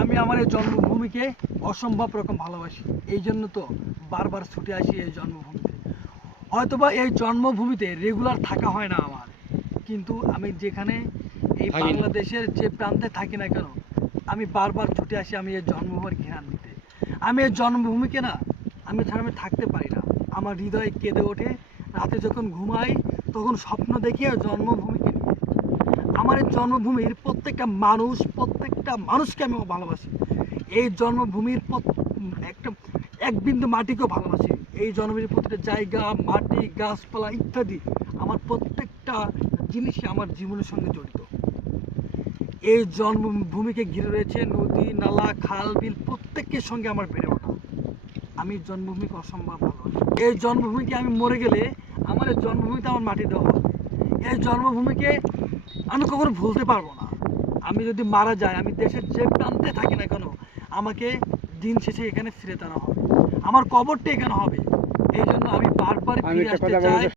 আমি আমার এই জন্মভূমিকে অসম্ভব রকম ভালোবাসি। এই জন্য তো বারবার ছুটে আসি এই জন্মভূমিতে। হয়তোবা এই জন্মভূমিতে রেগুলার থাকা হয় না আমার, কিন্তু আমি যেখানে এই থাকেন। বাংলাদেশের যে প্রান্তে থাকি না কেন, আমি বারবার ছুটে আসি আমি এই জন্মভূমির ঘ্রাণ নিতে। আমি এই জন্মভূমিকে না, আমি ছাড়া আমি থাকতে পারি না। আমার হৃদয় কেঁদে ওঠে রাতে যখন ঘুমাই, তখন স্বপ্ন দেখি এই জন্মভূমিকে নিয়ে। আমার এই জন্মভূমির প্রত্যেকটা মানুষকে আমি ভালোবাসি। এই জন্মভূমির একটা এক বিন্দু মাটিকেও ভালোবাসি। এই জন্মভূমির প্রতিটা জায়গা, মাটি, গাছপালা ইত্যাদি, আমার প্রত্যেকটা জিনিসই আমার জীবনের সঙ্গে জড়িত। এই জন্মভূমিকে ঘিরে রয়েছে নদী, নালা, খাল, বিল, প্রত্যেকের সঙ্গে আমার বেড়ে ওঠা। আমি জন্মভূমিকে অসম্ভব ভালোবাসি। এই জন্মভূমিকে আমি মরে গেলে আমার এই জন্মভূমিতে আমার মাটি দেওয়া হবে। এই জন্মভূমিকে আমি কখনো ভুলতে পারবো না। আমি যদি মারা যাই, আমি দেশের যে প্রান্তে থাকি না কেন, আমাকে দিন শেষে এখানে ফিরে তারা হবে। আমার কবরটা এখানে হবে। এই জন্য আমি বারবার আমি ফিরে একটা আসতে কথা বলবো। চাই।